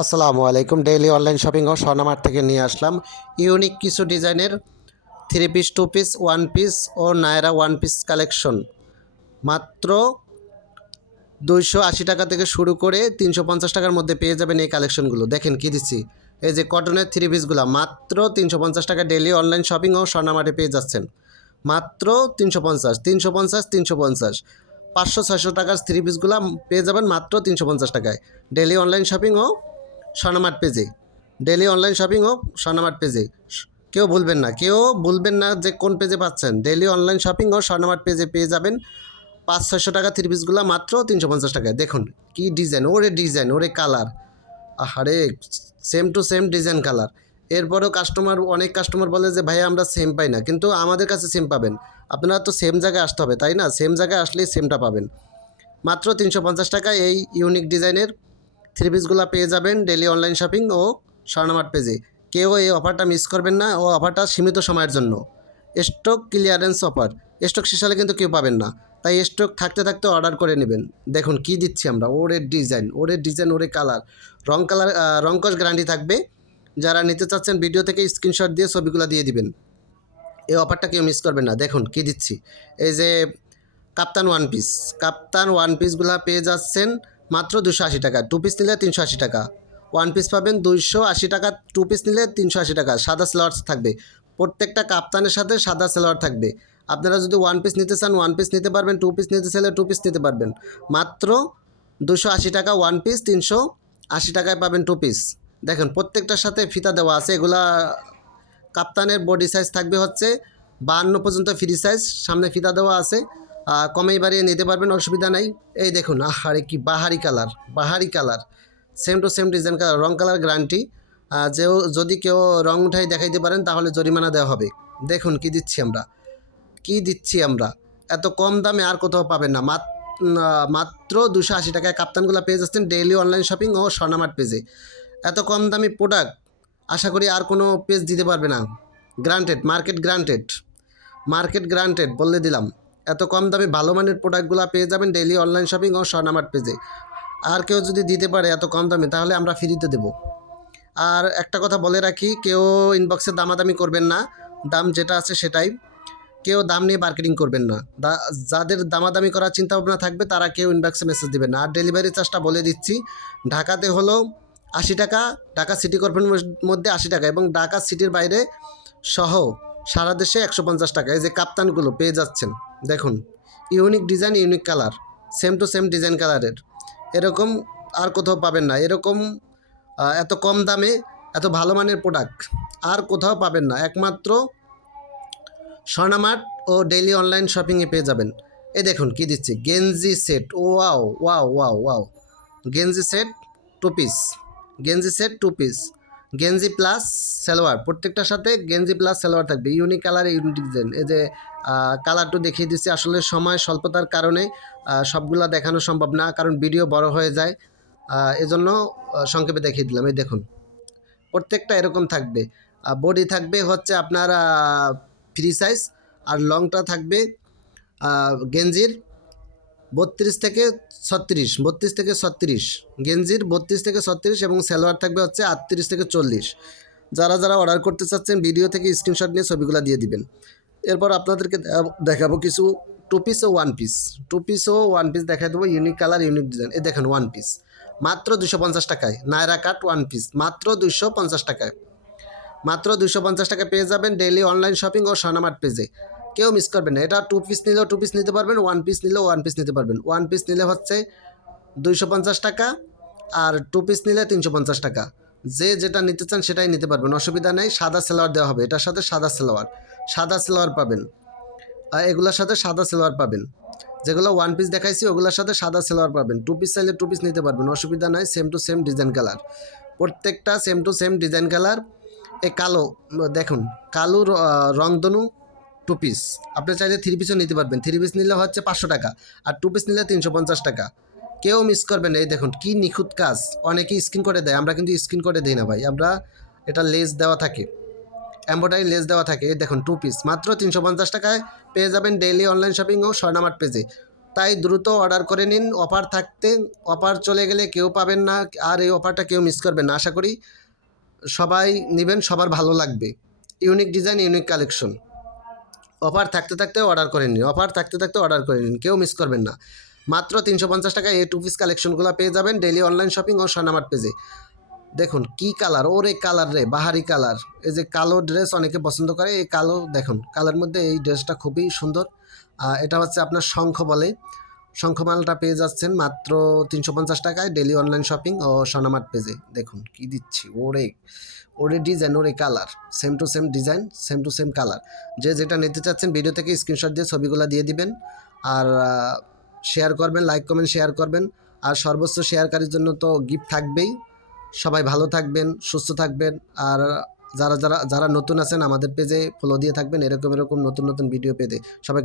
আসসালামু আলাইকুম। Daily online shopping ও স্বর্ণমার্ট থেকে নিয়ে আসলাম ইউনিক কিছু ডিজাইনের three piece, two piece, one piece ও নায়রা ওয়ান পিস কালেকশন। মাত্র 280 টাকা থেকে শুরু করে 350 টাকার মধ্যে পেয়ে যাবেন এই কালেকশনগুলো। দেখেন কি দিচ্ছি, এই যে কটনের থ্রি পিসগুলো মাত্র 350 টাকা ডেইলি অনলাইন শপিং ও স্বর্ণমার্টে পেয়ে যাচ্ছেন। মাত্র 350, 350, 350, 500-600 টাকার থ্রি পিসগুলো পেয়ে যাবেন মাত্র 350 টাকায় ডেইলি অনলাইন শপিং ও স্বর্ণমার্ট পেজে। ডেইলি অনলাইন শপিং ও স্বর্ণমার্ট পেজে। কেউ বলবেন না যে কোন পেজে পাচ্ছেন। ডেইলি অনলাইন শপিং ও স্বর্ণমার্ট পেজে পেয়ে যাবেন 500-600 টাকা থ্রি পিসগুলো মাত্র 350 টাকায়। দেখুন কি ডিজাইন, ওরে কালার, আহারে same to same design colour. এরপরেও অনেক কাস্টমার বলে যে ভাই আমরা সেম পাই না, কিন্তু আমাদের কাছে সেম পাবেন। আপনারা তো সেম জায়গায় আসতে হবে, তাই না? সেম জায়গায় আসলেই সেমটা পাবেন। মাত্র 350 টাকায় এই ইউনিক ডিজাইনের থ্রি পিসগুলো পেয়ে যাবেন ডেইলি অনলাইন শপিং ও স্বর্ণমার্ট পেজে। কেউ এই অফারটা মিস করবেন না, ও অফারটা সীমিত সময়ের জন্য। স্টক ক্লিয়ারেন্স অফার, স্টক শেষ হলে কিন্তু কেউ পাবেন না, তাই স্টক থাকতে থাকতে অর্ডার করে নেবেন। দেখুন কি দিচ্ছি আমরা, ওরে কালার, রংকশ গ্যারান্টি থাকবে। যারা নিতে চাচ্ছেন ভিডিও থেকে স্ক্রিনশট দিয়ে ছবিগুলো দিয়ে দিবেন। এই অফারটা কেউ মিস করবেন না। দেখুন কি দিচ্ছি, এই যে কাপ্তান ওয়ান পিসগুলো পেয়ে যাচ্ছেন মাত্র 280 টাকা। টু পিস নিলে 380 টাকা, ওয়ান পিস পাবেন 280 টাকা। টু পিস নিলে 380 টাকা। সাদা সালোয়ার থাকবে, প্রত্যেকটা কাপ্তানের সাথে সাদা সালোয়ার থাকবে। আপনারা যদি ওয়ান পিস নিতে চান ওয়ান পিস নিতে পারবেন, টু পিস নিতে চাইলে টু পিস নিতে পারবেন। মাত্র 280 টাকা ওয়ান পিস, 380 টাকায় পাবেন টু পিস। দেখেন প্রত্যেকটার সাথে ফিতা দেওয়া আছে। এগুলা কাপ্তানের বডি সাইজ থাকবে হচ্ছে 52 পর্যন্ত ফ্রি সাইজ, সামনে ফিতা দেওয়া আছে। কমেই বাড়িয়ে নিতে পারবেন, অসুবিধা নাই। এই দেখুন, আরে কি বাহারি colour, same to same design colour, wrong colour guarantee. যদি কেউ রং উঠাই দেখাইতে পারেন তাহলে জরিমানা দেওয়া হবে। দেখুন কি দিচ্ছি আমরা, এত কম দামে আর কোথাও পাবেন না। মাত্র 280 টাকায় কাপ্তানগুলো পেয়ে যাচ্ছেন ডেইলি অনলাইন শপিং ও স্বর্ণমার্ট পেজে। এত কম দামি প্রোডাক্ট আশা করি আর কোনো পেজ দিতে পারবে না। গ্রান্টেড, মার্কেট গ্রান্টেড বলে দিলাম। এত কম দামে ভালো মানের প্রোডাক্টগুলো পেয়ে যাবেন ডেইলি অনলাইন শপিং ও স্বর্ণমার্ট পেজে। আর কেউ যদি দিতে পারে এত কম দামে তাহলে আমরা ফ্রিতে দেব। আর একটা কথা বলে রাখি, কেউ ইনবক্সে দামাদামি করবেন না, দাম যেটা আছে সেটাই। কেউ দাম নিয়ে মার্কেটিং করবেন না। যাদের দামাদামি করার চিন্তা ভাবনা থাকবে তারা কেউ ইনবক্সে মেসেজ দেবেন না। আর ডেলিভারি চার্জটা বলে দিচ্ছি, ঢাকাতে হলো 80 টাকা, ঢাকা সিটি কর্পোরেশনের মধ্যে 80 টাকা, এবং ঢাকা সিটির বাইরে সহ সারা দেশে 150 টাকা। এই যে কাপ্তানগুলো পেয়ে যাচ্ছেন, দেখুন unique design, unique colour, same to same design কালারের। এরকম আর কোথাও পাবেন না। এরকম এত কম দামে এত ভালো মানের প্রোডাক্ট আর কোথাও পাবেন না, একমাত্র স্বর্ণমার্ট ও ডেইলি অনলাইন শপিংয়ে পেয়ে যাবেন। এই দেখুন কি দিচ্ছি, গেঞ্জি সেট, ওয়াও, গেঞ্জি সেট টু পিস, গেঞ্জি প্লাস সালোয়ার, প্রত্যেকটার সাথে গেঞ্জি প্লাস সালোয়ার থাকবে। Unique colour, unique design. এই যে কালারটা দেখিয়ে দিচ্ছি, আসলে সময় স্বল্পতার কারণে সবগুলা দেখানো সম্ভব না, কারণ ভিডিও বড় হয়ে যায়। এজন্য সংক্ষেপে দেখিয়ে দিলাম। এই দেখুন প্রত্যেকটা এরকম থাকবে। বডি থাকবে হচ্ছে আপনার ফ্রি সাইজ, আর লংটা থাকবে গেঞ্জির 32 থেকে 36, গেঞ্জির 32 থেকে 36, এবং সালোয়ার থাকবে হচ্ছে 38 থেকে 40। যারা অর্ডার করতে চাচ্ছেন ভিডিও থেকে স্ক্রিনশট নিয়ে ছবিগুলো দিয়ে দিবেন। এরপর আপনাদেরকে দেখাবো কিছু টু পিস ও ওয়ান পিস দেখাই দেবো, ইউনিক কালার, ইউনিক ডিজাইন। এই দেখেন ওয়ান পিস মাত্র 250 টাকায়, নায়রা কাট ওয়ান পিস মাত্র 250 টাকায়। মাত্র 250 টাকা পেয়ে যাবেন ডেইলি অনলাইন শপিং ও স্বর্ণমার্ট পেজে। কেউ মিস করবেন না। এটা টু পিস নিলেও টু পিস নিতে পারবেন, ওয়ান পিস নিলেও ওয়ান পিস নিতে পারবেন। ওয়ান পিস নিলে হচ্ছে 250 টাকা, আর টু পিস নিলে 350 টাকা। যে যেটা নিতে চান সেটাই নিতে পারবেন, অসুবিধা নেই। সাদা সালোয়ার দেওয়া হবে, এটার সাথে সাদা সালোয়ার পাবেন। এগুলোর সাথে সাদা সালোয়ার পাবেন। যেগুলো ওয়ান পিস দেখাইছি ওগুলোর সাথে সাদা সালোয়ার পাবেন। টু পিস চাইলে টু পিস নিতে পারবেন, অসুবিধা নাই। Same to same design colour, প্রত্যেকটা same to same design colour. কালো, দেখুন কালো রংধনু টু পিস। আপনি চাইলে থ্রি পিসও নিতে পারবেন। থ্রি পিস নিলে হচ্ছে 500 টাকা, আর টু পিস নিলে 350 টাকা। কেউ মিস করবেন। এই দেখুন কি নিখুঁত কাজ, অনেকেই স্ক্রিন করে দেয়, আমরা কিন্তু স্ক্রিন করে দিই না ভাই। আমরা এটা লেস দেওয়া থাকে, এমব্রয়ডারি লেস দেওয়া থাকে। এই দেখুন টু পিস মাত্র 350 টাকায় পেয়ে যাবেন ডেইলি অনলাইন শপিং ও স্বর্ণমার্ট পেজে। তাই দ্রুত অর্ডার করে নিন। অফার থাকতে অফার চলে গেলে কেউ পাবেন না, আর এই অফারটা কেউ মিস করবেন না। আশা করি সবাই নেবেন, সবার ভালো লাগবে। Unique design, unique collection. Offer থাকতে থাকতে অর্ডার করে নিন, অফার থাকতে থাকতে অর্ডার করে নিন, কেউ মিস করবেন না। মাত্র 350 টাকায় এই টু পিস কালেকশনগুলো পেয়ে যাবেন ডেইলি অনলাইন শপিং ও স্বর্ণমার্ট পেজে। দেখুন কি কালার, ওরে কালার রে, বাহারি কালার। এই যে কালো ড্রেস অনেকে পছন্দ করে, এই কালো দেখুন কালার মধ্যে এই ড্রেসটা খুবই সুন্দর। এটা হচ্ছে আপনার শঙ্খ বলে। শঙ্খমালটা পেয়ে যাচ্ছেন মাত্র 350 টাকায় ডেইলি অনলাইন শপিং ও স্বর্ণমার্ট পেজে। দেখুন কি দিচ্ছি, ওরে ওরে ডিজাইন, ওরে colour, same to same design, same to same colour. যে যেটা নিতে চাচ্ছেন ভিডিও থেকে স্ক্রিনশট দিয়ে ছবিগুলো দিয়ে দিবেন, আর শেয়ার করবেন, লাইক কমেন্ট শেয়ার করবেন। আর সর্বোচ্চ শেয়ারকারীর জন্য তো গিফট থাকবেই। সবাই ভালো থাকবেন, সুস্থ থাকবেন। আর যারা নতুন আছেন আমাদের পেজে ফলো দিয়ে থাকবেন, এরকম নতুন নতুন ভিডিও পেতে। সবাইকে